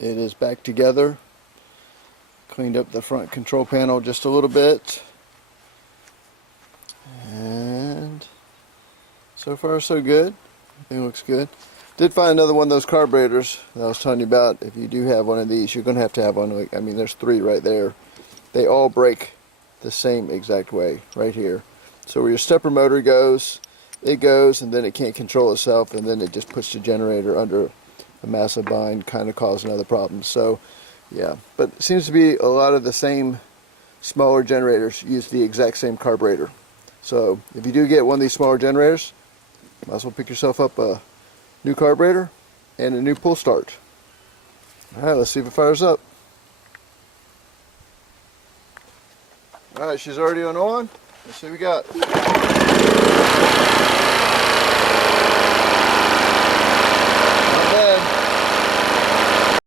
It is back together. Cleaned up the front control panel just a little bit. And so far so good. Everything looks good. Did find another one of those carburetors that I was telling you about. If you do have one of these, you're going to have one. I mean, there's 3 right there. They all break the same exact way right here. So where your stepper motor goes, it goes, and then it can't control itself, and then it just puts the generator under a massive bind, kind of causing other problems. So yeah, but it seems to be a lot of the same smaller generators use the exact same carburetor. So if you do get one of these smaller generators, might as well pick yourself up a new carburetor and a new pull start. Alright, let's see if it fires up. Alright, she's already on. Let's see what we got.